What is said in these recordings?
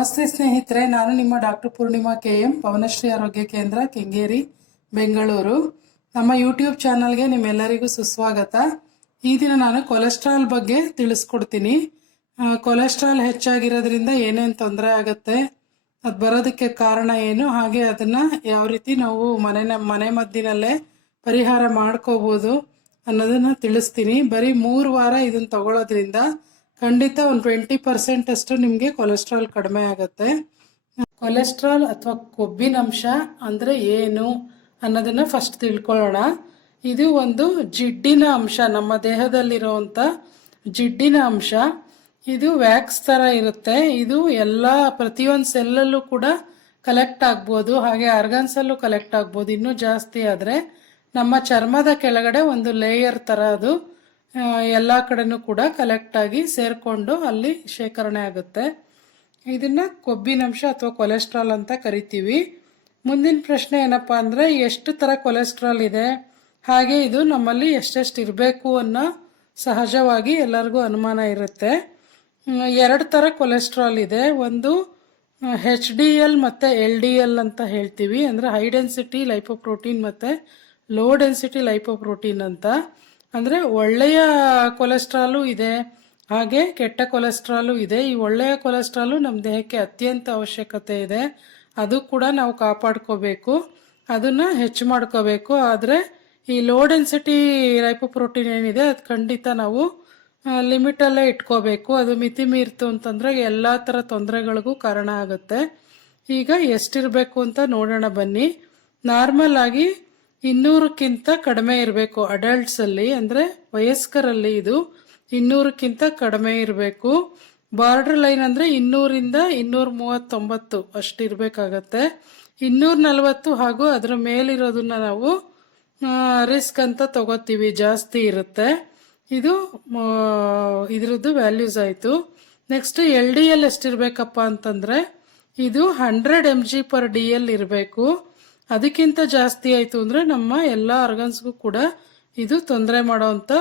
ನಮಸ್ತೆ ಸ್ನೇಹಿತರೆ, ನಾನು ನಿಮ್ಮ ಡಾಕ್ಟರ್ ಪೂರ್ಣಿಮಾ KM, ಪವನಶ್ರೀ ಆರೋಗ್ಯ ಕೇಂದ್ರ, ಕೆಂಗೇರಿ, ಬೆಂಗಳೂರು. ನಮ್ಮ ಯೂಟ್ಯೂಬ್ ಚಾನಲ್ಗೆ ನಿಮ್ಮೆಲ್ಲರಿಗೂ ಸುಸ್ವಾಗತ. ಈ ದಿನ ನಾನು ಕೊಲೆಸ್ಟ್ರಾಲ್ ಬಗ್ಗೆ ತಿಳಿಸ್ಕೊಡ್ತೀನಿ. ಕೊಲೆಸ್ಟ್ರಾಲ್ ಹೆಚ್ಚಾಗಿರೋದ್ರಿಂದ ಏನೇನು ತೊಂದರೆ ಆಗುತ್ತೆ, ಅದು ಬರೋದಕ್ಕೆ ಕಾರಣ ಏನು, ಹಾಗೆ ಅದನ್ನು ಯಾವ ರೀತಿ ನಾವು ಮನೆ ಮದ್ದಿನಲ್ಲೇ ಪರಿಹಾರ ಮಾಡ್ಕೋಬೋದು ಅನ್ನೋದನ್ನು ತಿಳಿಸ್ತೀನಿ. ಬರೀ 3 ವಾರ ಇದನ್ನು ತಗೊಳ್ಳೋದ್ರಿಂದ ಖಂಡಿತ ಒಂದು 20% ಅಷ್ಟು ನಿಮಗೆ ಕೊಲೆಸ್ಟ್ರಾಲ್ ಕಡಿಮೆ ಆಗುತ್ತೆ. ಕೊಲೆಸ್ಟ್ರಾಲ್ ಅಥವಾ ಕೊಬ್ಬಿನಂಶ ಅಂದರೆ ಏನು ಅನ್ನೋದನ್ನು ಫಸ್ಟ್ ತಿಳ್ಕೊಳ್ಳೋಣ. ಇದು ಒಂದು ಜಿಡ್ಡಿನ ಅಂಶ, ನಮ್ಮ ದೇಹದಲ್ಲಿರುವಂಥ ಜಿಡ್ಡಿನ ಅಂಶ. ಇದು ವ್ಯಾಕ್ಸ್ ಥರ ಇರುತ್ತೆ. ಇದು ಪ್ರತಿಯೊಂದು ಸೆಲ್ಲಲ್ಲೂ ಕೂಡ ಕಲೆಕ್ಟ್ ಆಗ್ಬೋದು, ಹಾಗೆ ಆರ್ಗನ್ಸಲ್ಲೂ ಕಲೆಕ್ಟ್ ಆಗ್ಬೋದು. ಇನ್ನೂ ಜಾಸ್ತಿ ಆದರೆ ನಮ್ಮ ಚರ್ಮದ ಕೆಳಗಡೆ ಒಂದು ಲೇಯರ್ ಥರ ಅದು ಎಲ್ಲ ಕಡೆನೂ ಕೂಡ ಕಲೆಕ್ಟ್ ಆಗಿ ಸೇರಿಕೊಂಡು ಅಲ್ಲಿ ಶೇಖರಣೆ ಆಗುತ್ತೆ. ಇದನ್ನು ಕೊಬ್ಬಿನಂಶ ಅಥವಾ ಕೊಲೆಸ್ಟ್ರಾಲ್ ಅಂತ ಕರಿತೀವಿ. ಮುಂದಿನ ಪ್ರಶ್ನೆ ಏನಪ್ಪ ಅಂದರೆ, ಎಷ್ಟು ಥರ ಕೊಲೆಸ್ಟ್ರಾಲ್ ಇದೆ, ಹಾಗೆ ಇದು ನಮ್ಮಲ್ಲಿ ಎಷ್ಟೆಷ್ಟು ಇರಬೇಕು ಅನ್ನೋ ಸಹಜವಾಗಿ ಎಲ್ಲರಿಗೂ ಅನುಮಾನ ಇರುತ್ತೆ. 2 ಥರ ಕೊಲೆಸ್ಟ್ರಾಲ್ ಇದೆ. ಒಂದು HDL ಮತ್ತು LDL ಅಂತ ಹೇಳ್ತೀವಿ, ಅಂದರೆ ಹೈ ಡೆನ್ಸಿಟಿ ಲೈಪೋಪ್ರೋಟೀನ್ ಮತ್ತು ಲೋ ಡೆನ್ಸಿಟಿ ಲೈಪೋಪ್ರೋಟೀನ್ ಅಂತ. ಅಂದರೆ ಒಳ್ಳೆಯ ಕೊಲೆಸ್ಟ್ರಾಲು ಇದೆ, ಹಾಗೆ ಕೆಟ್ಟ ಕೊಲೆಸ್ಟ್ರಾಲು ಇದೆ. ಈ ಒಳ್ಳೆಯ ಕೊಲೆಸ್ಟ್ರಾಲು ನಮ್ಮ ದೇಹಕ್ಕೆ ಅತ್ಯಂತ ಅವಶ್ಯಕತೆ ಇದೆ, ಅದು ಕೂಡ ನಾವು ಕಾಪಾಡ್ಕೋಬೇಕು, ಅದನ್ನು ಹೆಚ್ಚು ಮಾಡ್ಕೋಬೇಕು. ಆದರೆ ಈ ಲೋ ಡೆನ್ಸಿಟಿ ಲೈಪೋಪ್ರೋಟೀನ್ ಏನಿದೆ ಅದು ಖಂಡಿತ ನಾವು ಲಿಮಿಟಲ್ಲೇ ಇಟ್ಕೋಬೇಕು. ಅದು ಮಿತಿ ಮೀರಿತು ಅಂತಂದರೆ ಎಲ್ಲ ಥರ ತೊಂದರೆಗಳಿಗೂ ಕಾರಣ ಆಗುತ್ತೆ. ಈಗ ಎಷ್ಟಿರಬೇಕು ಅಂತ ನೋಡೋಣ ಬನ್ನಿ. ನಾರ್ಮಲ್ ಆಗಿ 200ಕ್ಕಿಂತ ಕಡಿಮೆ ಇರಬೇಕು ಅಡಲ್ಟ್ಸಲ್ಲಿ, ಅಂದರೆ ವಯಸ್ಕರಲ್ಲಿ ಇದು 200ಕ್ಕಿಂತ ಕಡಿಮೆ ಇರಬೇಕು. ಬಾರ್ಡರ್ ಲೈನ್ ಅಂದರೆ 200ರಿಂದ 239 ಅಷ್ಟು ಇರಬೇಕಾಗತ್ತೆ. 240 ಹಾಗೂ ಅದರ ಮೇಲಿರೋದನ್ನ ನಾವು ರಿಸ್ಕ್ ಅಂತ ತಗೋತೀವಿ, ಜಾಸ್ತಿ ಇರುತ್ತೆ. ಇದು ಇದ್ರದ್ದು ವ್ಯಾಲ್ಯೂಸ್ ಆಯಿತು. ನೆಕ್ಸ್ಟ್ LDL ಎಷ್ಟಿರಬೇಕಪ್ಪ ಅಂತಂದರೆ ಇದು 100 mg/dl ಇರಬೇಕು. ಅದಕ್ಕಿಂತ ಜಾಸ್ತಿ ಆಯಿತು ಅಂದರೆ ನಮ್ಮ ಎಲ್ಲ ಆರ್ಗನ್ಸ್ಗೂ ಕೂಡ ಇದು ತೊಂದರೆ ಮಾಡೋವಂಥ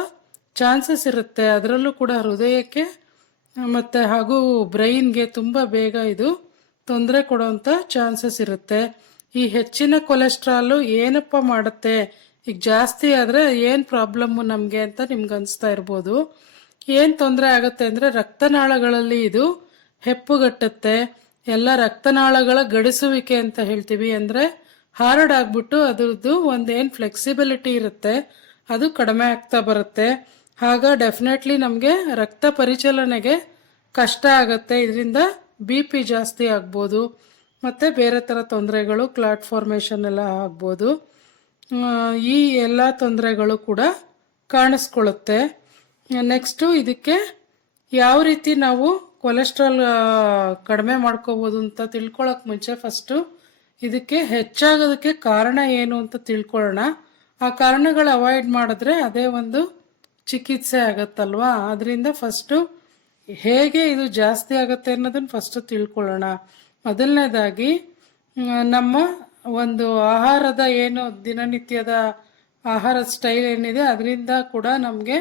ಚಾನ್ಸಸ್ ಇರುತ್ತೆ. ಅದರಲ್ಲೂ ಕೂಡ ಹೃದಯಕ್ಕೆ ಮತ್ತು ಹಾಗೂ ಬ್ರೈನ್ಗೆ ತುಂಬ ಬೇಗ ಇದು ತೊಂದರೆ ಕೊಡೋವಂಥ ಚಾನ್ಸಸ್ ಇರುತ್ತೆ. ಈ ಹೆಚ್ಚಿನ ಕೊಲೆಸ್ಟ್ರಾಲು ಏನಪ್ಪ ಮಾಡುತ್ತೆ, ಈಗ ಜಾಸ್ತಿ ಆದರೆ ಏನು ಪ್ರಾಬ್ಲಮ್ಮು ನಮಗೆ ಅಂತ ನಿಮ್ಗೆ ಅನಿಸ್ತಾ ಇರ್ಬೋದು. ಏನು ತೊಂದರೆ ಆಗುತ್ತೆ ಅಂದರೆ ರಕ್ತನಾಳಗಳಲ್ಲಿ ಇದು ಹೆಪ್ಪುಗಟ್ಟುತ್ತೆ. ಎಲ್ಲ ರಕ್ತನಾಳಗಳ ಗಡಿಸುವಿಕೆ ಅಂತ ಹೇಳ್ತೀವಿ, ಅಂದರೆ ಹಾರ್ಡ್ ಆಗಿಬಿಟ್ಟು ಅದರದ್ದು ಒಂದೇನು ಫ್ಲೆಕ್ಸಿಬಿಲಿಟಿ ಇರುತ್ತೆ ಅದು ಕಡಿಮೆ ಆಗ್ತಾ ಬರುತ್ತೆ. ಆಗ ಡೆಫಿನೆಟ್ಲಿ ನಮಗೆ ರಕ್ತ ಪರಿಚಲನೆಗೆ ಕಷ್ಟ ಆಗುತ್ತೆ. ಇದರಿಂದ BP ಜಾಸ್ತಿ ಆಗ್ಬೋದು ಮತ್ತು ಬೇರೆ ಥರ ತೊಂದರೆಗಳು, ಕ್ಲಾಟ್ ಫಾರ್ಮೇಷನ್ ಎಲ್ಲ ಆಗ್ಬೋದು. ಈ ಎಲ್ಲ ತೊಂದರೆಗಳು ಕೂಡ ಕಾಣಿಸ್ಕೊಳ್ಳುತ್ತೆ. ನೆಕ್ಸ್ಟು ಇದಕ್ಕೆ ಯಾವ ರೀತಿ ನಾವು ಕೊಲೆಸ್ಟ್ರಾಲ್ ಕಡಿಮೆ ಮಾಡ್ಕೋಬೋದು ಅಂತ ತಿಳ್ಕೊಳ್ಳೋಕೆ ಮುಂಚೆ ಫಸ್ಟು ಇದಕ್ಕೆ ಹೆಚ್ಚಾಗೋದಕ್ಕೆ ಕಾರಣ ಏನು ಅಂತ ತಿಳ್ಕೊಳ್ಳೋಣ. ಆ ಕಾರಣಗಳು ಅವಾಯ್ಡ್ ಮಾಡಿದ್ರೆ ಅದೇ ಒಂದು ಚಿಕಿತ್ಸೆ ಆಗತ್ತಲ್ವಾ. ಅದರಿಂದ ಫಸ್ಟು ಹೇಗೆ ಇದು ಜಾಸ್ತಿ ಆಗುತ್ತೆ ಅನ್ನೋದನ್ನು ಫಸ್ಟು ತಿಳ್ಕೊಳ್ಳೋಣ. ಮೊದಲನೇದಾಗಿ ನಮ್ಮ ಒಂದು ಆಹಾರದ ಏನು ದಿನನಿತ್ಯದ ಆಹಾರದ ಸ್ಟೈಲ್ ಏನಿದೆ ಅದರಿಂದ ಕೂಡ ನಮಗೆ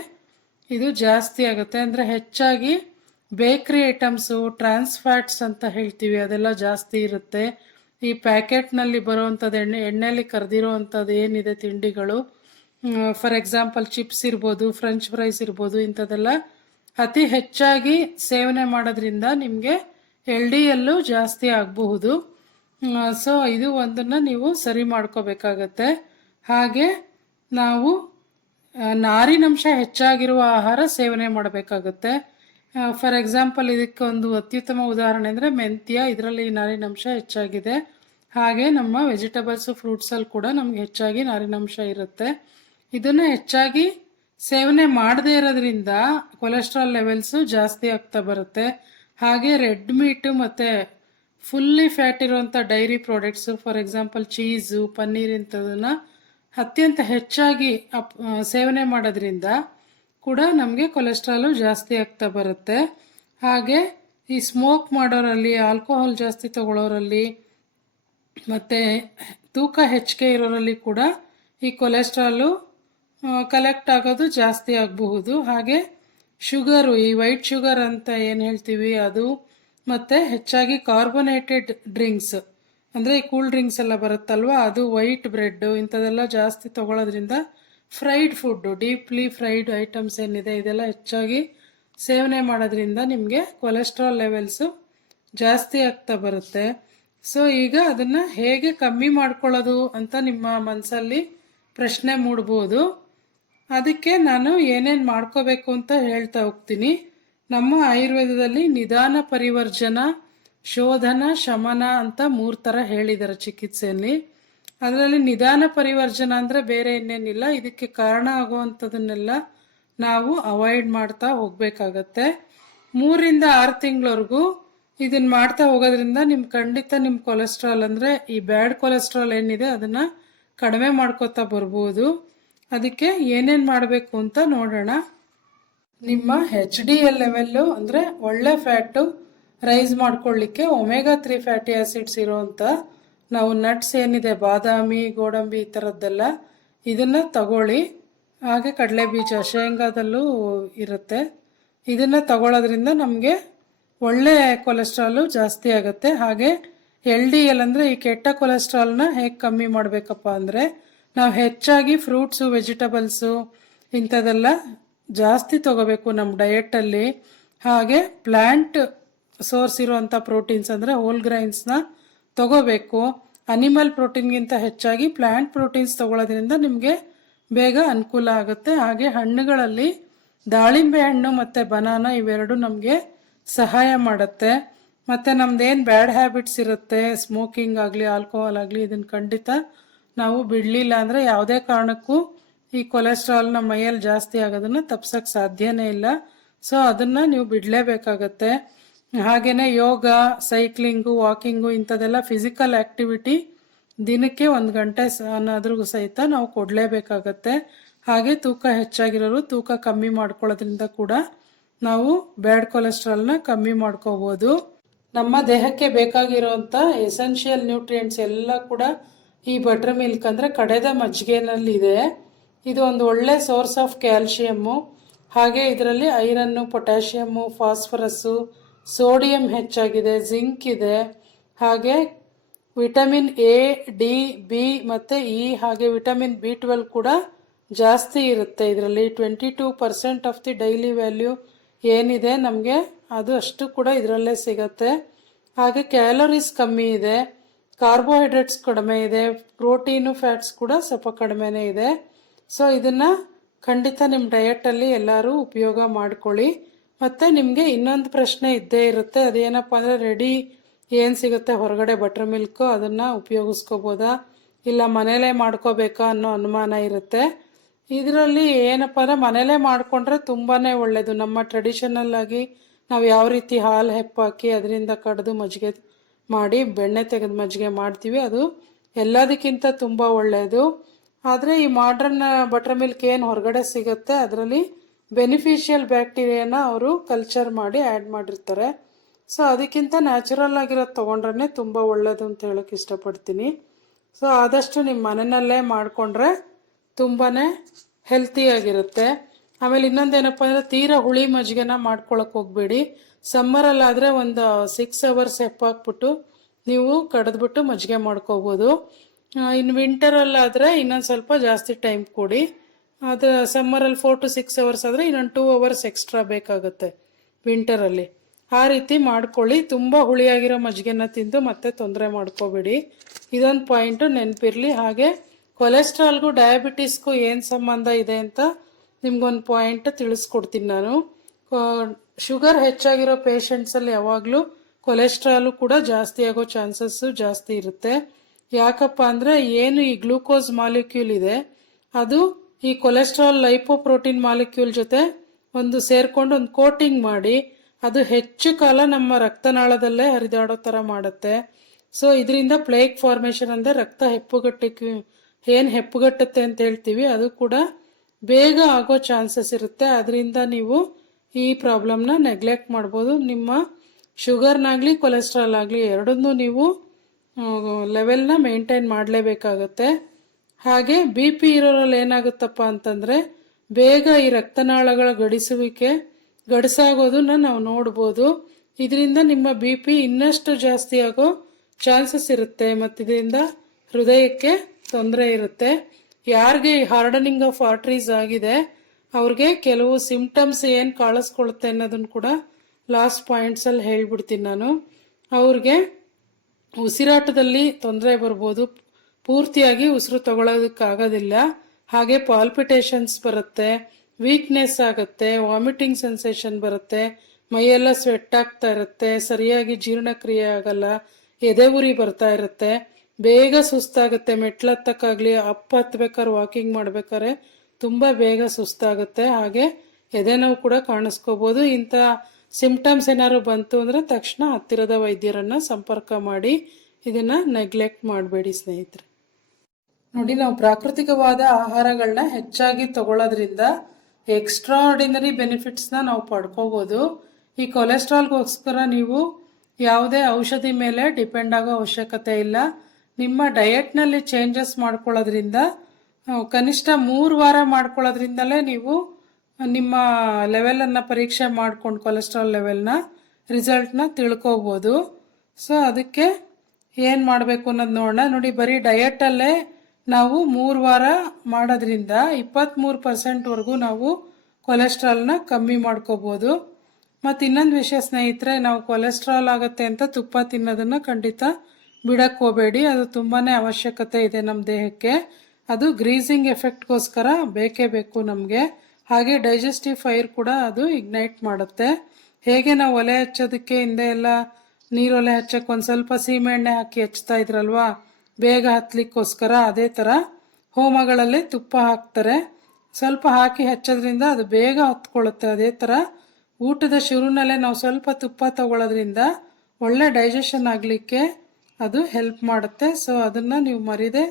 ಇದು ಜಾಸ್ತಿ ಆಗುತ್ತೆ. ಅಂದರೆ ಹೆಚ್ಚಾಗಿ ಬೇಕ್ರಿ ಐಟಮ್ಸು, ಟ್ರಾನ್ಸ್ ಫ್ಯಾಟ್ಸ್ ಅಂತ ಹೇಳ್ತೀವಿ, ಅದೆಲ್ಲ ಜಾಸ್ತಿ ಇರುತ್ತೆ. ಈ ಪ್ಯಾಕೆಟ್ನಲ್ಲಿ ಬರುವಂಥದ್ದು ಎಣ್ಣೆಯಲ್ಲಿ ಕರೆದಿರೋ ಅಂಥದ್ದು ಏನಿದೆ ತಿಂಡಿಗಳು, ಫಾರ್ ಎಕ್ಸಾಂಪಲ್ ಚಿಪ್ಸ್ ಇರ್ಬೋದು, ಫ್ರೆಂಚ್ ಫ್ರೈಸ್ ಇರ್ಬೋದು, ಇಂಥದ್ದೆಲ್ಲ ಅತಿ ಹೆಚ್ಚಾಗಿ ಸೇವನೆ ಮಾಡೋದ್ರಿಂದ ನಿಮಗೆ LDL ಜಾಸ್ತಿ ಆಗಬಹುದು. ಸೊ ಇದು ಒಂದನ್ನು ನೀವು ಸರಿ ಮಾಡ್ಕೋಬೇಕಾಗತ್ತೆ. ಹಾಗೆ ನಾವು ನಾರಿನಂಶ ಹೆಚ್ಚಾಗಿರುವ ಆಹಾರ ಸೇವನೆ ಮಾಡಬೇಕಾಗತ್ತೆ. ಫಾರ್ ಎಕ್ಸಾಂಪಲ್ ಇದಕ್ಕೆ ಒಂದು ಅತ್ಯುತ್ತಮ ಉದಾಹರಣೆ ಅಂದರೆ ಮೆಂತ್ಯ, ಇದರಲ್ಲಿ ನಾರಿನಂಶ ಹೆಚ್ಚಾಗಿದೆ. ಹಾಗೆ ನಮ್ಮ ವೆಜಿಟೇಬಲ್ಸು, ಫ್ರೂಟ್ಸಲ್ಲಿ ಕೂಡ ನಮಗೆ ಹೆಚ್ಚಾಗಿ ನಾರಿನಂಶ ಇರುತ್ತೆ. ಇದನ್ನು ಹೆಚ್ಚಾಗಿ ಸೇವನೆ ಮಾಡದೇ ಇರೋದ್ರಿಂದ ಕೊಲೆಸ್ಟ್ರಾಲ್ ಲೆವೆಲ್ಸು ಜಾಸ್ತಿ ಆಗ್ತಾ ಬರುತ್ತೆ. ಹಾಗೆ ರೆಡ್ ಮೀಟು ಮತ್ತು ಫುಲ್ಲಿ ಫ್ಯಾಟ್ ಇರುವಂಥ dairy products, for example cheese, paneer ಇಂಥದನ್ನು ಅತ್ಯಂತ ಹೆಚ್ಚಾಗಿ ಸೇವನೆ ಮಾಡೋದ್ರಿಂದ ಕೂಡ ನಮಗೆ ಕೊಲೆಸ್ಟ್ರಾಲು ಜಾಸ್ತಿ ಆಗ್ತಾ ಬರುತ್ತೆ. ಹಾಗೆ ಈ ಸ್ಮೋಕ್ ಮಾಡೋರಲ್ಲಿ, ಆಲ್ಕೋಹಾಲ್ ಜಾಸ್ತಿ ತಗೊಳ್ಳೋರಲ್ಲಿ ಮತ್ತು ತೂಕ ಹೆಚ್ಚಿಗೆ ಇರೋರಲ್ಲಿ ಕೂಡ ಈ ಕೊಲೆಸ್ಟ್ರಾಲು ಕಲೆಕ್ಟ್ ಆಗೋದು ಜಾಸ್ತಿ ಆಗಬಹುದು. ಹಾಗೆ ಶುಗರು, ಈ ವೈಟ್ ಶುಗರ್ ಅಂತ ಏನು ಹೇಳ್ತೀವಿ ಅದು, ಮತ್ತು ಹೆಚ್ಚಾಗಿ ಕಾರ್ಬೋನೇಟೆಡ್ ಡ್ರಿಂಕ್ಸ್ ಅಂದರೆ ಈ ಕೂಲ್ ಡ್ರಿಂಕ್ಸ್ ಎಲ್ಲ ಬರುತ್ತಲ್ವ, ಅದು ವೈಟ್ ಬ್ರೆಡ್ಡು ಇಂಥದ್ದೆಲ್ಲ ಜಾಸ್ತಿ ತೊಗೊಳೋದ್ರಿಂದ fried food, deeply fried items ಏನಿದೆ ಇದೆಲ್ಲ ಹೆಚ್ಚಾಗಿ ಸೇವನೆ ಮಾಡೋದ್ರಿಂದ ನಿಮಗೆ ಕೊಲೆಸ್ಟ್ರಾಲ್ ಲೆವೆಲ್ಸು ಜಾಸ್ತಿ ಆಗ್ತಾ ಬರುತ್ತೆ. ಸೊ ಈಗ ಅದನ್ನು ಹೇಗೆ ಕಮ್ಮಿ ಮಾಡ್ಕೊಳ್ಳೋದು ಅಂತ ನಿಮ್ಮ ಮನಸ್ಸಲ್ಲಿ ಪ್ರಶ್ನೆ ಮೂಡ್ಬೋದು. ಅದಕ್ಕೆ ನಾನು ಏನೇನು ಮಾಡ್ಕೋಬೇಕು ಅಂತ ಹೇಳ್ತಾ ಹೋಗ್ತೀನಿ. ನಮ್ಮ ಆಯುರ್ವೇದದಲ್ಲಿ ನಿಧಾನ ಪರಿವರ್ಜನ, ಶೋಧನ, ಶಮನ ಅಂತ 3 ಥರ ಹೇಳಿದ್ದಾರೆ ಚಿಕಿತ್ಸೆಯಲ್ಲಿ. ಅದರಲ್ಲಿ ನಿಧಾನ ಪರಿವರ್ಜನ ಅಂದರೆ ಬೇರೆ ಇನ್ನೇನಿಲ್ಲ, ಇದಕ್ಕೆ ಕಾರಣ ಆಗುವಂಥದ್ದನ್ನೆಲ್ಲ ನಾವು ಅವಾಯ್ಡ್ ಮಾಡ್ತಾ ಹೋಗಬೇಕಾಗತ್ತೆ. 3ರಿಂದ 6 ತಿಂಗಳವರೆಗೂ ಇದನ್ನು ಮಾಡ್ತಾ ಹೋಗೋದ್ರಿಂದ ಖಂಡಿತ ನಿಮ್ಮ ಕೊಲೆಸ್ಟ್ರಾಲ್ ಅಂದರೆ ಈ ಬ್ಯಾಡ್ ಕೊಲೆಸ್ಟ್ರಾಲ್ ಏನಿದೆ ಅದನ್ನು ಕಡಿಮೆ ಮಾಡ್ಕೋತಾ ಬರ್ಬೋದು. ಅದಕ್ಕೆ ಏನೇನು ಮಾಡಬೇಕು ಅಂತ ನೋಡೋಣ. ನಿಮ್ಮ HDL ಲೆವೆಲ್ಲು ಅಂದರೆ ಒಳ್ಳೆ ಫ್ಯಾಟು ರೈಸ್ ಮಾಡ್ಕೊಳ್ಳಿಕ್ಕೆ ಒಮೆಗಾ 3 ಫ್ಯಾಟಿ ಆ್ಯಸಿಡ್ಸ್ ಇರೋವಂಥ ನಾವು ನಟ್ಸ್ ಏನಿದೆ, ಬಾದಾಮಿ, ಗೋಡಂಬಿ ಈ ಥರದ್ದೆಲ್ಲ ಇದನ್ನು ತಗೊಳ್ಳಿ. ಹಾಗೆ ಕಡಲೆ ಬೀಜ, ಶೇಂಗಾದಲ್ಲೂ ಇರುತ್ತೆ. ಇದನ್ನು ತಗೊಳ್ಳೋದ್ರಿಂದ ನಮಗೆ ಒಳ್ಳೆ ಕೊಲೆಸ್ಟ್ರಾಲು ಜಾಸ್ತಿ ಆಗುತ್ತೆ. ಹಾಗೆ LDL ಅಂದರೆ ಈ ಕೆಟ್ಟ ಕೊಲೆಸ್ಟ್ರಾಲ್ನ ಹೇಗೆ ಕಮ್ಮಿ ಮಾಡಬೇಕಪ್ಪ ಅಂದರೆ ನಾವು ಹೆಚ್ಚಾಗಿ ಫ್ರೂಟ್ಸು, ವೆಜಿಟಬಲ್ಸು ಇಂಥದ್ದೆಲ್ಲ ಜಾಸ್ತಿ ತಗೋಬೇಕು ನಮ್ಮ ಡಯೆಟ್ಟಲ್ಲಿ. ಹಾಗೆ ಪ್ಲ್ಯಾಂಟ್ ಸೋರ್ಸ್ ಇರುವಂಥ ಪ್ರೋಟೀನ್ಸ್ ಅಂದರೆ ಹೋಲ್ ಗ್ರೈನ್ಸ್ನ ತಗೋಬೇಕು. ಅನಿಮಲ್ ಪ್ರೋಟೀನ್ಗಿಂತ ಹೆಚ್ಚಾಗಿ ಪ್ಲ್ಯಾಂಟ್ ಪ್ರೋಟೀನ್ಸ್ ತಗೊಳ್ಳೋದ್ರಿಂದ ನಿಮಗೆ ಬೇಗ ಅನುಕೂಲ ಆಗುತ್ತೆ. ಹಾಗೆ ಹಣ್ಣುಗಳಲ್ಲಿ ದಾಳಿಂಬೆ ಹಣ್ಣು ಮತ್ತು ಬನಾನ ಇವೆರಡು ನಮಗೆ ಸಹಾಯ ಮಾಡುತ್ತೆ. ಮತ್ತು ನಮ್ದೇನು ಬ್ಯಾಡ್ ಹ್ಯಾಬಿಟ್ಸ್ ಇರುತ್ತೆ, ಸ್ಮೋಕಿಂಗ್ ಆಗಲಿ ಆಲ್ಕೋಹಾಲ್ ಆಗಲಿ, ಇದನ್ನು ಖಂಡಿತ ನಾವು ಬಿಡಲಿಲ್ಲ ಅಂದರೆ ಯಾವುದೇ ಕಾರಣಕ್ಕೂ ಈ ಕೊಲೆಸ್ಟ್ರಾಲ್ ನಮ್ಮ ಮೈಯಲ್ಲಿ ಜಾಸ್ತಿ ಆಗೋದನ್ನು ತಪ್ಸೋಕ್ಕೆ ಸಾಧ್ಯನೇ ಇಲ್ಲ. ಸೊ ಅದನ್ನು ನೀವು ಬಿಡಲೇಬೇಕಾಗತ್ತೆ. ಹಾಗೆಯೇ ಯೋಗ, ಸೈಕ್ಲಿಂಗು, ವಾಕಿಂಗು ಇಂಥದ್ದೆಲ್ಲ ಫಿಸಿಕಲ್ ಆ್ಯಕ್ಟಿವಿಟಿ ದಿನಕ್ಕೆ 1 ಗಂಟೆ ಅನ್ನೋದ್ರಿಗೂ ಸಹಿತ ನಾವು ಕೊಡಲೇಬೇಕಾಗತ್ತೆ. ಹಾಗೆ ತೂಕ ಹೆಚ್ಚಾಗಿರೋರು ತೂಕ ಕಮ್ಮಿ ಮಾಡ್ಕೊಳ್ಳೋದ್ರಿಂದ ಕೂಡ ನಾವು ಬ್ಯಾಡ್ ಕೊಲೆಸ್ಟ್ರಾಲ್ನ ಕಮ್ಮಿ ಮಾಡ್ಕೋಬೋದು. ನಮ್ಮ ದೇಹಕ್ಕೆ ಬೇಕಾಗಿರೋವಂಥ ಎಸೆನ್ಷಿಯಲ್ ನ್ಯೂಟ್ರಿಯೆಂಟ್ಸ್ ಎಲ್ಲ ಕೂಡ ಈ ಬಟರ್ ಮಿಲ್ಕ್ ಅಂದರೆ ಕಡೆದ ಮಜ್ಜಿಗೆನಲ್ಲಿದೆ. ಇದು ಒಂದು ಒಳ್ಳೆ ಸೋರ್ಸ್ ಆಫ್ ಕ್ಯಾಲ್ಶಿಯಮ್ಮು. ಹಾಗೆ ಇದರಲ್ಲಿ ಐರನ್ನು, ಪೊಟ್ಯಾಷಿಯಮ್ಮು, ಫಾಸ್ಫರಸ್ಸು, ಸೋಡಿಯಂ ಹೆಚ್ಚಾಗಿದೆ, ಜಿಂಕ್ ಇದೆ. ಹಾಗೆ ವಿಟಮಿನ್ ಎ, ಡಿ, ಬಿ ಮತ್ತು ಇ, ಹಾಗೆ ವಿಟಮಿನ್ B12 ಕೂಡ ಜಾಸ್ತಿ ಇರುತ್ತೆ ಇದರಲ್ಲಿ. 22% ಆಫ್ ದಿ ಡೈಲಿ ವ್ಯಾಲ್ಯೂ ಏನಿದೆ ನಮಗೆ ಅದು ಅಷ್ಟು ಕೂಡ ಇದರಲ್ಲೇ ಸಿಗತ್ತೆ. ಹಾಗೆ ಕ್ಯಾಲೋರೀಸ್ ಕಮ್ಮಿ ಇದೆ, ಕಾರ್ಬೋಹೈಡ್ರೇಟ್ಸ್ ಕಡಿಮೆ ಇದೆ, ಪ್ರೋಟೀನು, ಫ್ಯಾಟ್ಸ್ ಕೂಡ ಸ್ವಲ್ಪ ಕಡಿಮೆನೇ ಇದೆ. ಸೊ ಇದನ್ನು ಖಂಡಿತ ನಿಮ್ಮ ಡಯೆಟಲ್ಲಿ ಎಲ್ಲರೂ ಉಪಯೋಗ ಮಾಡ್ಕೊಳ್ಳಿ. ಮತ್ತು ನಿಮಗೆ ಇನ್ನೊಂದು ಪ್ರಶ್ನೆ ಇದ್ದೇ ಇರುತ್ತೆ, ಅದೇನಪ್ಪ ಅಂದರೆ ರೆಡಿ ಏನು ಸಿಗುತ್ತೆ ಹೊರಗಡೆ ಬಟರ್ ಮಿಲ್ಕು ಅದನ್ನು ಉಪಯೋಗಿಸ್ಕೋಬೋದಾ ಇಲ್ಲ ಮನೇಲೇ ಮಾಡ್ಕೋಬೇಕಾ ಅನ್ನೋ ಅನುಮಾನ ಇರುತ್ತೆ. ಇದರಲ್ಲಿ ಏನಪ್ಪ ಅಂದರೆ ಮನೇಲೇ ಮಾಡಿಕೊಂಡ್ರೆ ತುಂಬಾ ಒಳ್ಳೆಯದು. ನಮ್ಮ ಟ್ರೆಡಿಷನಲ್ ಆಗಿ ನಾವು ಯಾವ ರೀತಿ ಹಾಲು ಹೆಪ್ಪಾಕಿ ಅದರಿಂದ ಕಡಿದು ಮಜ್ಜಿಗೆ ಮಾಡಿ ಬೆಣ್ಣೆ ತೆಗೆದು ಮಜ್ಜಿಗೆ ಮಾಡ್ತೀವಿ, ಅದು ಎಲ್ಲದಕ್ಕಿಂತ ತುಂಬ ಒಳ್ಳೆಯದು. ಆದರೆ ಈ ಮಾಡ್ರನ್ ಬಟರ್ ಮಿಲ್ಕ್ ಏನು ಹೊರಗಡೆ ಸಿಗುತ್ತೆ ಅದರಲ್ಲಿ ಬೆನಿಫಿಷಿಯಲ್ ಬ್ಯಾಕ್ಟೀರಿಯಾನ ಅವರು ಕಲ್ಚರ್ ಮಾಡಿ ಆ್ಯಡ್ ಮಾಡಿರ್ತಾರೆ. ಸೊ ಅದಕ್ಕಿಂತ ನ್ಯಾಚುರಲ್ ಆಗಿರೋದು ತೊಗೊಂಡ್ರೆ ತುಂಬ ಒಳ್ಳೆಯದು ಅಂತ ಹೇಳೋಕ್ಕೆ ಇಷ್ಟಪಡ್ತೀನಿ. ಸೊ ಆದಷ್ಟು ನಿಮ್ಮ ಮನೆಯಲ್ಲೇ ಮಾಡಿಕೊಂಡ್ರೆ ತುಂಬಾ ಹೆಲ್ತಿಯಾಗಿರುತ್ತೆ. ಆಮೇಲೆ ಇನ್ನೊಂದೇನಪ್ಪ ಅಂದರೆ ತೀರಾ ಹುಳಿ ಮಜ್ಜಿಗೆನ ಮಾಡ್ಕೊಳಕ್ಕೆ ಹೋಗಬೇಡಿ. ಸಮ್ಮರಲ್ಲಾದರೆ ಒಂದು 6 ಅವರ್ಸ್ ಹೆಪ್ಪಾಕ್ಬಿಟ್ಟು ನೀವು ಕಡಿದ್ಬಿಟ್ಟು ಮಜ್ಜಿಗೆ ಮಾಡ್ಕೋಬೋದು. ಇನ್ನು ವಿಂಟರಲ್ಲಾದರೆ ಇನ್ನೊಂದು ಸ್ವಲ್ಪ ಜಾಸ್ತಿ ಟೈಮ್ ಕೊಡಿ. ಅದು ಸಮ್ಮರಲ್ಲಿ 4 to 6 ಅವರ್ಸ್ ಆದರೆ ಇನ್ನೊಂದು 2 ಅವರ್ಸ್ ಎಕ್ಸ್ಟ್ರಾ ಬೇಕಾಗುತ್ತೆ ವಿಂಟರಲ್ಲಿ. ಆ ರೀತಿ ಮಾಡ್ಕೊಳ್ಳಿ. ತುಂಬ ಹುಳಿಯಾಗಿರೋ ಮಜ್ಜಿಗೆನ ತಿಂದು ಮತ್ತೆ ತೊಂದರೆ ಮಾಡ್ಕೋಬೇಡಿ. ಇದೊಂದು ಪಾಯಿಂಟು ನೆನಪಿರಲಿ. ಹಾಗೆ ಕೊಲೆಸ್ಟ್ರಾಲ್ಗೂ ಡಯಾಬಿಟಿಸ್ಗೂ ಏನು ಸಂಬಂಧ ಇದೆ ಅಂತ ನಿಮ್ಗೊಂದು ಪಾಯಿಂಟ್ ತಿಳಿಸ್ಕೊಡ್ತೀನಿ ನಾನು. ಶುಗರ್ ಹೆಚ್ಚಾಗಿರೋ ಪೇಷಂಟ್ಸಲ್ಲಿ ಯಾವಾಗಲೂ ಕೊಲೆಸ್ಟ್ರಾಲು ಕೂಡ ಜಾಸ್ತಿ ಆಗೋ ಚಾನ್ಸಸ್ಸು ಜಾಸ್ತಿ ಇರುತ್ತೆ. ಯಾಕಪ್ಪ ಅಂದರೆ ಏನು ಈ ಗ್ಲೂಕೋಸ್ ಮಾಲಿಕ್ಯೂಲ್ ಇದೆ ಅದು ಈ ಕೊಲೆಸ್ಟ್ರಾಲ್ ಲೈಪೋಪ್ರೋಟೀನ್ ಮಾಲಿಕ್ಯೂಲ್ ಜೊತೆ ಒಂದು ಸೇರಿಕೊಂಡು ಒಂದು ಕೋಟಿಂಗ್ ಮಾಡಿ ಅದು ಹೆಚ್ಚು ಕಾಲ ನಮ್ಮ ರಕ್ತನಾಳದಲ್ಲೇ ಹರಿದಾಡೋ ಥರ ಮಾಡುತ್ತೆ. ಸೊ ಇದರಿಂದ ಪ್ಲೇಕ್ ಫಾರ್ಮೇಷನ್ ಅಂದರೆ ರಕ್ತ ಹೆಪ್ಪುಗಟ್ಟಕ್ಕೆ ಏನು ಹೆಪ್ಪುಗಟ್ಟುತ್ತೆ ಅಂತ ಹೇಳ್ತೀವಿ ಅದು ಕೂಡ ಬೇಗ ಆಗೋ ಚಾನ್ಸಸ್ ಇರುತ್ತೆ. ಅದರಿಂದ ನೀವು ಈ ಪ್ರಾಬ್ಲಮ್ನ ನೆಗ್ಲೆಕ್ಟ್ ಮಾಡ್ಬೋದು. ನಿಮ್ಮ ಶುಗರ್ನಾಗಲಿ ಕೊಲೆಸ್ಟ್ರಾಲ್ ಆಗಲಿ ಎರಡನ್ನೂ ನೀವು ಲೆವೆಲ್ನ ಮೇಂಟೈನ್ ಮಾಡಲೇಬೇಕಾಗತ್ತೆ. ಹಾಗೆ BP ಇರೋರಲ್ಲಿ ಏನಾಗುತ್ತಪ್ಪ ಅಂತಂದರೆ ಬೇಗ ಈ ರಕ್ತನಾಳಗಳ ಗಡಿಸಾಗೋದನ್ನ ನಾವು ನೋಡ್ಬೋದು. ಇದರಿಂದ ನಿಮ್ಮ ಬಿ ಪಿ ಇನ್ನಷ್ಟು ಜಾಸ್ತಿ ಆಗೋ ಚಾನ್ಸಸ್ ಇರುತ್ತೆ ಮತ್ತು ಇದರಿಂದ ಹೃದಯಕ್ಕೆ ತೊಂದರೆ ಇರುತ್ತೆ. ಯಾರಿಗೆ ಹಾರ್ಡನಿಂಗ್ ಆಫ್ ಆರ್ಟ್ರೀಸ್ ಆಗಿದೆ ಅವ್ರಿಗೆ ಕೆಲವು ಸಿಂಪ್ಟಮ್ಸ್ ಏನು ಕಾಣಿಸ್ಕೊಳುತ್ತೆ ಅನ್ನೋದನ್ನು ಕೂಡ ಲಾಸ್ಟ್ ಪಾಯಿಂಟ್ಸಲ್ಲಿ ಹೇಳ್ಬಿಡ್ತೀನಿ ನಾನು. ಅವ್ರಿಗೆ ಉಸಿರಾಟದಲ್ಲಿ ತೊಂದರೆ ಬರ್ಬೋದು, ಪೂರ್ತಿಯಾಗಿ ಉಸಿರು ತಗೊಳ್ಳೋದಕ್ಕಾಗೋದಿಲ್ಲ, ಹಾಗೆ ಪಾಲ್ಪಿಟೇಷನ್ಸ್ ಬರುತ್ತೆ, ವೀಕ್ನೆಸ್ ಆಗುತ್ತೆ, ವಾಮಿಟಿಂಗ್ ಸೆನ್ಸೇಷನ್ ಬರುತ್ತೆ, ಮೈಯೆಲ್ಲ ಸ್ವೆಟ್ ಆಗ್ತಾ ಇರುತ್ತೆ, ಸರಿಯಾಗಿ ಜೀರ್ಣಕ್ರಿಯೆ ಆಗಲ್ಲ, ಎದೆ ಉರಿ ಬರ್ತಾ ಇರುತ್ತೆ, ಬೇಗ ಸುಸ್ತಾಗುತ್ತೆ, ಮೆಟ್ಲತ್ತಕ್ಕಾಗಲಿ ಹತ್ಬೇಕಾದ್ರೆ ವಾಕಿಂಗ್ ಮಾಡ್ಬೇಕಾದ್ರೆ ತುಂಬ ಬೇಗ ಸುಸ್ತಾಗುತ್ತೆ, ಹಾಗೆ ಎದೆ ನೋವು ಕೂಡ ಕಾಣಿಸ್ಕೋಬೋದು. ಇಂಥ ಸಿಂಪ್ಟಮ್ಸ್ ಏನಾದ್ರು ಬಂತು ಅಂದರೆ ತಕ್ಷಣ ಹತ್ತಿರದ ವೈದ್ಯರನ್ನು ಸಂಪರ್ಕ ಮಾಡಿ. ಇದನ್ನು ನೆಗ್ಲೆಕ್ಟ್ ಮಾಡಬೇಡಿ ಸ್ನೇಹಿತರೆ. ನೋಡಿ, ನಾವು ಪ್ರಾಕೃತಿಕವಾದ ಆಹಾರಗಳನ್ನ ಹೆಚ್ಚಾಗಿ ತಗೊಳ್ಳೋದ್ರಿಂದ ಎಕ್ಸ್ಟ್ರಾಆರ್ಡಿನರಿ ಬೆನಿಫಿಟ್ಸ್ನ ನಾವು ಪಡ್ಕೋಬೋದು. ಈ ಕೊಲೆಸ್ಟ್ರಾಲ್ಗೋಸ್ಕರ ನೀವು ಯಾವುದೇ ಔಷಧಿ ಮೇಲೆ ಡಿಪೆಂಡ್ ಆಗೋ ಅವಶ್ಯಕತೆ ಇಲ್ಲ. ನಿಮ್ಮ ಡಯಟ್ನಲ್ಲಿ ಚೇಂಜಸ್ ಮಾಡ್ಕೊಳ್ಳೋದ್ರಿಂದ ಕನಿಷ್ಠ 3 ವಾರ ಮಾಡ್ಕೊಳ್ಳೋದ್ರಿಂದಲೇ ನೀವು ನಿಮ್ಮ ಲೆವೆಲನ್ನು ಪರೀಕ್ಷೆ ಮಾಡ್ಕೊಂಡು ಕೊಲೆಸ್ಟ್ರಾಲ್ ಲೆವೆಲ್ನ ರಿಸಲ್ಟ್ನ ತಿಳ್ಕೊಬೋದು. ಸೊ ಅದಕ್ಕೆ ಏನು ಮಾಡಬೇಕು ಅನ್ನೋದು ನೋಡೋಣ. ನೋಡಿ, ಡಯಟಲ್ಲೇ ನಾವು 3 ವಾರ ಮಾಡೋದ್ರಿಂದ 23% ನಾವು ಕೊಲೆಸ್ಟ್ರಾಲ್ನ ಕಮ್ಮಿ ಮಾಡ್ಕೋಬೋದು. ಮತ್ತು ಇನ್ನೊಂದು ವಿಷಯ ಸ್ನೇಹಿತರೆ, ನಾವು ಕೊಲೆಸ್ಟ್ರಾಲ್ ಆಗುತ್ತೆ ಅಂತ ತುಪ್ಪ ತಿನ್ನೋದನ್ನು ಖಂಡಿತ ಬಿಡಕ್ಕೆ ಹೋಗಬೇಡಿ. ಅದು ತುಂಬಾ ಅವಶ್ಯಕತೆ ಇದೆ ನಮ್ಮ ದೇಹಕ್ಕೆ. ಅದು ಗ್ರೀಸಿಂಗ್ ಎಫೆಕ್ಟ್ಗೋಸ್ಕರ ಬೇಕೇ ಬೇಕು ನಮಗೆ. ಹಾಗೆ ಡೈಜೆಸ್ಟಿವ್ ಫೈರ್ ಕೂಡ ಅದು ಇಗ್ನೈಟ್ ಮಾಡುತ್ತೆ. ಹೇಗೆ ನಾವು ಒಲೆ ಹಚ್ಚೋದಕ್ಕೆ ಹಿಂದೆ ಎಲ್ಲ ನೀರೊಲೆ ಹಚ್ಚಕ್ಕೆ ಒಂದು ಸ್ವಲ್ಪ ಸೀಮೆಎಣ್ಣೆ ಹಾಕಿ ಹಚ್ತಾ ಇದ್ರಲ್ವಾ ಬೇಗ ಹತ್ತಲಿಕ್ಕೋಸ್ಕರ, ಅದೇ ಥರ ಹೋಮಗಳಲ್ಲಿ ತುಪ್ಪ ಹಾಕ್ತಾರೆ. ಸ್ವಲ್ಪ ಹಾಕಿ ಹಚ್ಚೋದ್ರಿಂದ ಅದು ಬೇಗ ಹತ್ಕೊಳ್ಳುತ್ತೆ. ಅದೇ ಥರ ಊಟದ ಶುರುನಲ್ಲೇ ನಾವು ಸ್ವಲ್ಪ ತುಪ್ಪ ತಗೊಳ್ಳೋದ್ರಿಂದ ಒಳ್ಳೆ ಡೈಜೆಷನ್ ಆಗಲಿಕ್ಕೆ ಅದು ಹೆಲ್ಪ್ ಮಾಡುತ್ತೆ. ಸೊ ಅದನ್ನು ನೀವು ಮರಿದೆ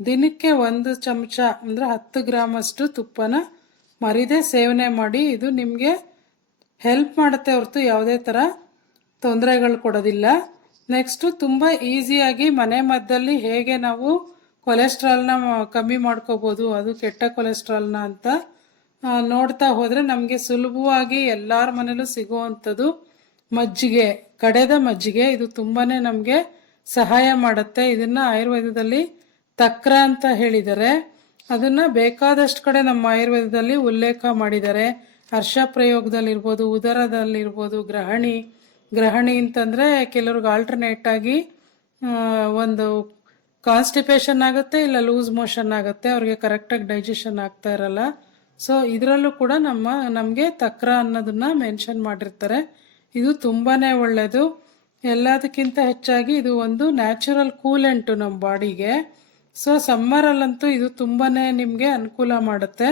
ದಿನಕ್ಕೆ 1 ಚಮಚ ಅಂದರೆ 10 ಗ್ರಾಮಷ್ಟು ತುಪ್ಪನ ಮರಿದೆ ಸೇವನೆ ಮಾಡಿ. ಇದು ನಿಮಗೆ ಹೆಲ್ಪ್ ಮಾಡುತ್ತೆ ಹೊರತು ಯಾವುದೇ ಥರ ತೊಂದರೆಗಳು ಕೊಡೋದಿಲ್ಲ. ನೆಕ್ಸ್ಟು ತುಂಬ ಈಸಿಯಾಗಿ ಮನೆ ಮದ್ದಲ್ಲಿ ಹೇಗೆ ನಾವು ಕೊಲೆಸ್ಟ್ರಾಲ್ನ ಕಮ್ಮಿ ಮಾಡ್ಕೋಬೋದು, ಅದು ಕೆಟ್ಟ ಕೊಲೆಸ್ಟ್ರಾಲ್ನ ಅಂತ ನೋಡ್ತಾ ಹೋದರೆ ನಮಗೆ ಸುಲಭವಾಗಿ ಎಲ್ಲರ ಮನೇಲೂ ಸಿಗುವಂಥದ್ದು ಮಜ್ಜಿಗೆ, ಕಡೆದ ಮಜ್ಜಿಗೆ. ಇದು ತುಂಬಾ ನಮಗೆ ಸಹಾಯ ಮಾಡುತ್ತೆ. ಇದನ್ನು ಆಯುರ್ವೇದದಲ್ಲಿ ತಕ್ರ ಅಂತ ಹೇಳಿದ್ದಾರೆ. ಅದನ್ನು ಬೇಕಾದಷ್ಟು ಕಡೆ ನಮ್ಮ ಆಯುರ್ವೇದದಲ್ಲಿ ಉಲ್ಲೇಖ ಮಾಡಿದ್ದಾರೆ. ಹರ್ಷ ಪ್ರಯೋಗದಲ್ಲಿರ್ಬೋದು, ಉದರದಲ್ಲಿರ್ಬೋದು, ಗ್ರಹಣಿ ಅಂತಂದರೆ ಕೆಲವ್ರಿಗೆ ಆಲ್ಟರ್ನೇಟ್ ಆಗಿ ಒಂದು ಕಾನ್ಸ್ಟಿಪೇಷನ್ ಆಗುತ್ತೆ, ಇಲ್ಲ ಲೂಸ್ ಮೋಷನ್ ಆಗುತ್ತೆ, ಅವ್ರಿಗೆ ಕರೆಕ್ಟಾಗಿ ಡೈಜೆಷನ್ ಆಗ್ತಾ ಇರಲ್ಲ. ಸೊ ಇದರಲ್ಲೂ ಕೂಡ ನಮಗೆ ತಕ್ರ ಅನ್ನೋದನ್ನ ಮೆನ್ಷನ್ ಮಾಡಿರ್ತಾರೆ. ಇದು ತುಂಬಾ ಒಳ್ಳೆಯದು. ಎಲ್ಲದಕ್ಕಿಂತ ಹೆಚ್ಚಾಗಿ ಇದು ಒಂದು ನ್ಯಾಚುರಲ್ ಕೂಲೆಂಟು ನಮ್ಮ ಬಾಡಿಗೆ. ಸೊ ಸಮ್ಮರಲ್ಲಂತೂ ಇದು ತುಂಬಾ ನಿಮಗೆ ಅನುಕೂಲ ಮಾಡುತ್ತೆ.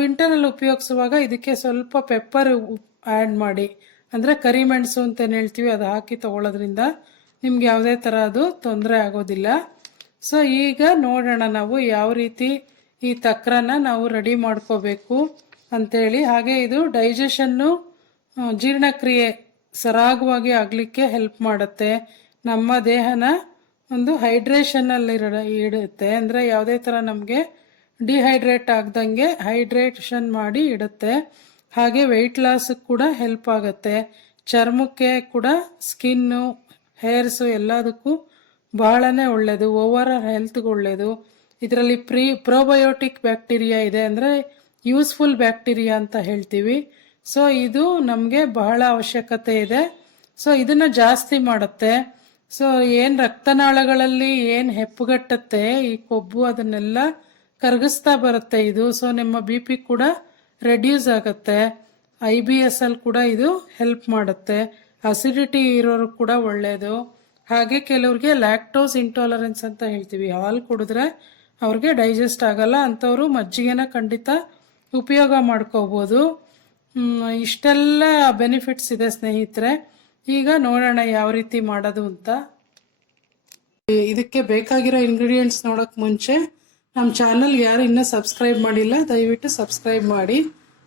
ವಿಂಟರಲ್ಲಿ ಉಪಯೋಗಿಸುವಾಗ ಇದಕ್ಕೆ ಸ್ವಲ್ಪ ಪೆಪ್ಪರ್ ಆ್ಯಡ್ ಮಾಡಿ, ಅಂದರೆ ಕರಿಮೆಣಸು ಅಂತೇನು ಹೇಳ್ತೀವಿ, ಅದು ಹಾಕಿ ತಗೊಳ್ಳೋದ್ರಿಂದ ನಿಮ್ಗೆ ಯಾವುದೇ ಥರ ಅದು ತೊಂದರೆ ಆಗೋದಿಲ್ಲ. ಸೊ ಈಗ ನೋಡೋಣ ನಾವು ಯಾವ ರೀತಿ ಈ ತಕ್ರನ ನಾವು ರೆಡಿ ಮಾಡ್ಕೋಬೇಕು ಅಂಥೇಳಿ. ಹಾಗೆ ಇದು ಡೈಜೆಷನ್ನು, ಜೀರ್ಣಕ್ರಿಯೆ ಸರಾಗವಾಗಿ ಆಗಲಿಕ್ಕೆ ಹೆಲ್ಪ್ ಮಾಡುತ್ತೆ. ನಮ್ಮ ದೇಹನ ಒಂದು ಹೈಡ್ರೇಷನಲ್ಲಿ ಇಡುತ್ತೆ. ಅಂದರೆ ಯಾವುದೇ ಥರ ನಮಗೆ ಡಿಹೈಡ್ರೇಟ್ ಆಗ್ದಂಗೆ ಹೈಡ್ರೇಷನ್ ಮಾಡಿ ಇಡುತ್ತೆ. ಹಾಗೆ ವೆಯ್ಟ್ ಲಾಸ್ಗೆ ಕೂಡ ಹೆಲ್ಪ್ ಆಗುತ್ತೆ. ಚರ್ಮಕ್ಕೆ ಕೂಡ, ಸ್ಕಿನ್ನು, ಹೇರ್ಸು ಎಲ್ಲದಕ್ಕೂ ಬಹಳನೇ ಒಳ್ಳೆಯದು. ಓವರ್ ಹೆಲ್ತ್ಗೆ ಒಳ್ಳೆಯದು. ಇದರಲ್ಲಿ ಪ್ರೋಬಯೋಟಿಕ್ ಬ್ಯಾಕ್ಟೀರಿಯಾ ಇದೆ, ಅಂದರೆ ಯೂಸ್ಫುಲ್ ಬ್ಯಾಕ್ಟೀರಿಯಾ ಅಂತ ಹೇಳ್ತೀವಿ. ಸೊ ಇದು ನಮಗೆ ಬಹಳ ಅವಶ್ಯಕತೆ ಇದೆ. ಸೊ ಇದನ್ನು ಜಾಸ್ತಿ ಮಾಡುತ್ತೆ. ಸೊ ಏನು ರಕ್ತನಾಳಗಳಲ್ಲಿ ಏನು ಹೆಪ್ಪುಗಟ್ಟುತ್ತೆ ಈ ಕೊಬ್ಬು, ಅದನ್ನೆಲ್ಲ ಕರಗಿಸ್ತಾ ಬರುತ್ತೆ ಇದು. ಸೊ ನಿಮ್ಮ ಬಿ ಪಿ ಕೂಡ ರೆಡ್ಯೂಸ್ ಆಗುತ್ತೆ. IBS ಅಲ್ಲಿ ಕೂಡ ಇದು ಹೆಲ್ಪ್ ಮಾಡುತ್ತೆ. ಅಸಿಡಿಟಿ ಇರೋರು ಕೂಡ ಒಳ್ಳೆಯದು. ಹಾಗೆ ಕೆಲವ್ರಿಗೆ ಲ್ಯಾಕ್ಟೋಸ್ ಇಂಟಾಲರೆನ್ಸ್ ಅಂತ ಹೇಳ್ತೀವಿ, ಹಾಲು ಕುಡಿದ್ರೆ ಅವ್ರಿಗೆ ಡೈಜೆಸ್ಟ್ ಆಗಲ್ಲ, ಅಂಥವರು ಮಜ್ಜಿಗೆನ ಖಂಡಿತ ಉಪಯೋಗ ಮಾಡ್ಕೋಬೋದು. ಇಷ್ಟೆಲ್ಲ ಬೆನಿಫಿಟ್ಸ್ ಇದೆ ಸ್ನೇಹಿತರೆ. ಈಗ ನೋಡೋಣ ಯಾವ ರೀತಿ ಮಾಡೋದು ಅಂತ. ಇದಕ್ಕೆ ಬೇಕಾಗಿರೋ ಇಂಗ್ರೀಡಿಯೆಂಟ್ಸ್ ನೋಡೋಕೆ ಮುಂಚೆ ನಮ್ಮ ಚಾನಲ್ಗೆ ಯಾರು ಇನ್ನೂ ಸಬ್ಸ್ಕ್ರೈಬ್ ಮಾಡಿಲ್ಲ, ದಯವಿಟ್ಟು ಸಬ್ಸ್ಕ್ರೈಬ್ ಮಾಡಿ.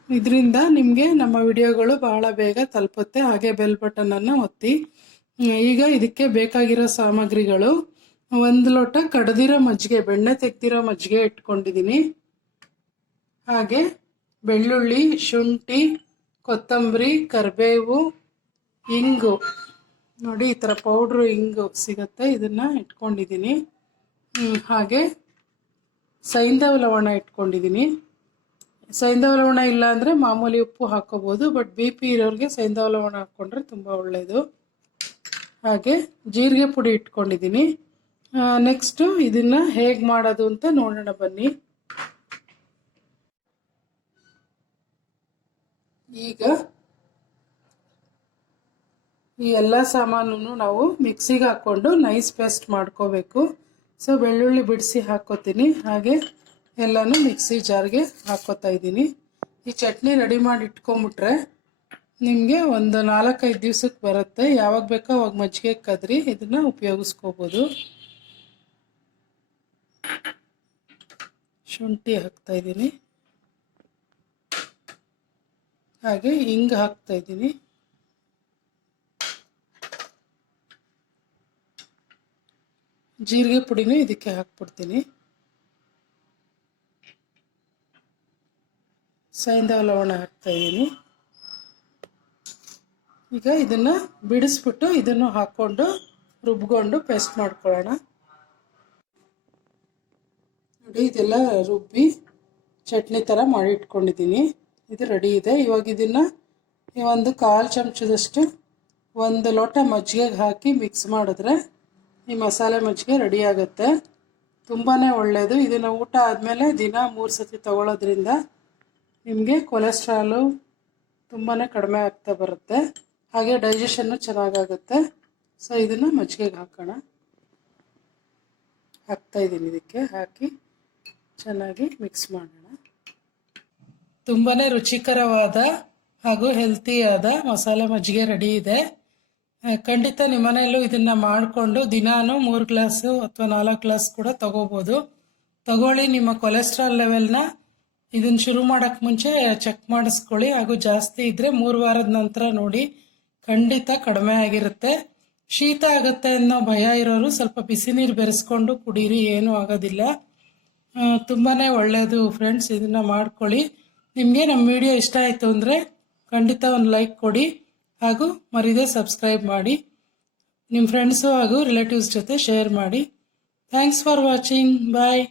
ಇದರಿಂದ ನಿಮಗೆ ನಮ್ಮ ವಿಡಿಯೋಗಳು ಬಹಳ ಬೇಗ ತಲುಪುತ್ತೆ. ಹಾಗೆ ಬೆಲ್ ಬಟನನ್ನು ಒತ್ತಿ. ಈಗ ಇದಕ್ಕೆ ಬೇಕಾಗಿರೋ ಸಾಮಗ್ರಿಗಳು: 1 ಲೋಟ ಕಡ್ದಿರೋ ಮಜ್ಜಿಗೆ, ಬೆಣ್ಣೆ ತೆಗ್ದಿರೋ ಮಜ್ಜಿಗೆ ಇಟ್ಕೊಂಡಿದ್ದೀನಿ. ಹಾಗೆ ಬೆಳ್ಳುಳ್ಳಿ, ಶುಂಠಿ, ಕೊತ್ತಂಬರಿ, ಕರಿಬೇವು, ಇಂಗು ನೋಡಿ, ಈ ಥರ ಪೌಡ್ರು ಇಂಗು ಸಿಗುತ್ತೆ, ಇದನ್ನು ಇಟ್ಕೊಂಡಿದ್ದೀನಿ. ಹಾಗೆ ಸೈಂಧವ ಲವಣ ಇಟ್ಕೊಂಡಿದ್ದೀನಿ. ಸೈಂಧವ ಲವಣ ಇಲ್ಲ ಅಂದರೆ ಮಾಮೂಲಿ ಉಪ್ಪು ಹಾಕ್ಕೋಬೋದು, ಬಟ್ ಬಿ ಪಿ ಇರೋರಿಗೆ ಸೈಂಧವ ಲವಣ ಹಾಕ್ಕೊಂಡ್ರೆ ತುಂಬ ಒಳ್ಳೆಯದು. ಹಾಗೆ ಜೀರಿಗೆ ಪುಡಿ ಇಟ್ಕೊಂಡಿದ್ದೀನಿ. ನೆಕ್ಸ್ಟು ಇದನ್ನು ಹೇಗೆ ಮಾಡೋದು ಅಂತ ನೋಡೋಣ ಬನ್ನಿ. ಈಗ ಈ ಎಲ್ಲ ಸಾಮಾನನ್ನು ನಾವು ಮಿಕ್ಸಿಗೆ ಹಾಕ್ಕೊಂಡು ನೈಸ್ ಪೇಸ್ಟ್ ಮಾಡ್ಕೋಬೇಕು. ಸೊ ಬೆಳ್ಳುಳ್ಳಿ ಬಿಡಿಸಿ ಹಾಕ್ಕೋತೀನಿ, ಹಾಗೆ ಎಲ್ಲನೂ ಮಿಕ್ಸಿ ಜಾರ್ಗೆ ಹಾಕ್ಕೋತಾ ಇದ್ದೀನಿ. ಈ ಚಟ್ನಿ ರೆಡಿ ಮಾಡಿ ಇಟ್ಕೊಂಬಿಟ್ರೆ ನಿಮಗೆ ಒಂದು 4-5 ದಿವ್ಸಕ್ಕೆ ಬರುತ್ತೆ. ಯಾವಾಗ ಬೇಕೋ ಅವಾಗ ಮಜ್ಜಿಗೆ ಕದ್ರಿ ಇದನ್ನು ಉಪಯೋಗಿಸ್ಕೋಬೋದು. ಶುಂಠಿ ಹಾಕ್ತಾ ಇದ್ದೀನಿ, ಹಾಗೆ ಹಿಂಗೆ ಹಾಕ್ತಾ ಇದ್ದೀನಿ. ಜೀರಿಗೆ ಪುಡಿನೂ ಇದಕ್ಕೆ ಹಾಕ್ಬಿಡ್ತೀನಿ. ಸೈಂಧವ ಲವಣ ಹಾಕ್ತಾ ಇದ್ದೀನಿ. ಈಗ ಇದನ್ನು ಬಿಡಿಸ್ಬಿಟ್ಟು ಇದನ್ನು ಹಾಕ್ಕೊಂಡು ರುಬ್ಕೊಂಡು ಪೇಸ್ಟ್ ಮಾಡ್ಕೊಳ್ಳೋಣ. ನೋಡಿ, ಇದೆಲ್ಲ ರುಬ್ಬಿ ಚಟ್ನಿ ಥರ ಮಾಡಿ ಇಟ್ಕೊಂಡಿದ್ದೀನಿ. ಇದು ರೆಡಿ ಇದೆ. ಇವಾಗ ಇದನ್ನು ಒಂದು 1/4 ಚಮಚದಷ್ಟು 1 ಲೋಟ ಮಜ್ಜಿಗೆಗೆ ಹಾಕಿ ಮಿಕ್ಸ್ ಮಾಡಿದ್ರೆ ಈ ಮಸಾಲೆ ಮಜ್ಜಿಗೆ ರೆಡಿ ಆಗುತ್ತೆ. ತುಂಬಾ ಒಳ್ಳೆಯದು. ಇದನ್ನು ಊಟ ಆದಮೇಲೆ ದಿನ 3 ಸತಿ ತಗೊಳ್ಳೋದ್ರಿಂದ ನಿಮಗೆ ಕೊಲೆಸ್ಟ್ರಾಲು ತುಂಬಾ ಕಡಿಮೆ ಆಗ್ತಾ ಬರುತ್ತೆ, ಹಾಗೆ ಡೈಜೆಷನ್ನು ಚೆನ್ನಾಗಾಗುತ್ತೆ. ಸೊ ಇದನ್ನು ಮಜ್ಜಿಗೆಗೆ ಹಾಕೋಣ. ಹಾಕ್ತಾಯಿದ್ದೀನಿ. ಇದಕ್ಕೆ ಹಾಕಿ ಚೆನ್ನಾಗಿ ಮಿಕ್ಸ್ ಮಾಡೋಣ. ತುಂಬಾ ರುಚಿಕರವಾದ ಹಾಗೂ ಹೆಲ್ತಿಯಾದ ಮಸಾಲೆ ಮಜ್ಜಿಗೆ ರೆಡಿ ಇದೆ. ಖಂಡಿತ ನಿಮ್ಮ ಮನೆಯಲ್ಲೂ ಇದನ್ನು ಮಾಡಿಕೊಂಡು ದಿನಾನು 3 ಗ್ಲಾಸು ಅಥವಾ 4 ಗ್ಲಾಸ್ ಕೂಡ ತಗೋಬೋದು. ತಗೊಳ್ಳಿ. ನಿಮ್ಮ ಕೊಲೆಸ್ಟ್ರಾಲ್ ಲೆವೆಲ್ನ ಇದನ್ನು ಶುರು ಮಾಡೋಕ್ಕೆ ಮುಂಚೆ ಚೆಕ್ ಮಾಡಿಸ್ಕೊಳ್ಳಿ, ಹಾಗೂ ಜಾಸ್ತಿ ಇದ್ದರೆ 3 ವಾರದ ನಂತರ ನೋಡಿ, ಖಂಡಿತ ಕಡಿಮೆ ಆಗಿರುತ್ತೆ. ಶೀತ ಆಗುತ್ತೆ ಅನ್ನೋ ಭಯ ಇರೋರು ಸ್ವಲ್ಪ ಬಿಸಿ ನೀರು ಬೆರೆಸ್ಕೊಂಡು ಕುಡೀರಿ, ಏನೂ ಆಗೋದಿಲ್ಲ. ತುಂಬಾ ಒಳ್ಳೆಯದು ಫ್ರೆಂಡ್ಸ್. ಇದನ್ನು ಮಾಡ್ಕೊಳ್ಳಿ. ನಿಮಗೆ ನಮ್ಮ ವಿಡಿಯೋ ಇಷ್ಟ ಆಯಿತು ಅಂದರೆ ಖಂಡಿತ ಒಂದು ಲೈಕ್ ಕೊಡಿ, ಹಾಗೂ ಮರೀದೆ ಸಬ್ಸ್ಕ್ರೈಬ್ ಮಾಡಿ. ನಿಮ್ಮ ಫ್ರೆಂಡ್ಸು ಹಾಗೂ ರಿಲೇಟಿವ್ಸ್ ಜೊತೆ ಶೇರ್ ಮಾಡಿ. Thanks for watching. ಬಾಯ್.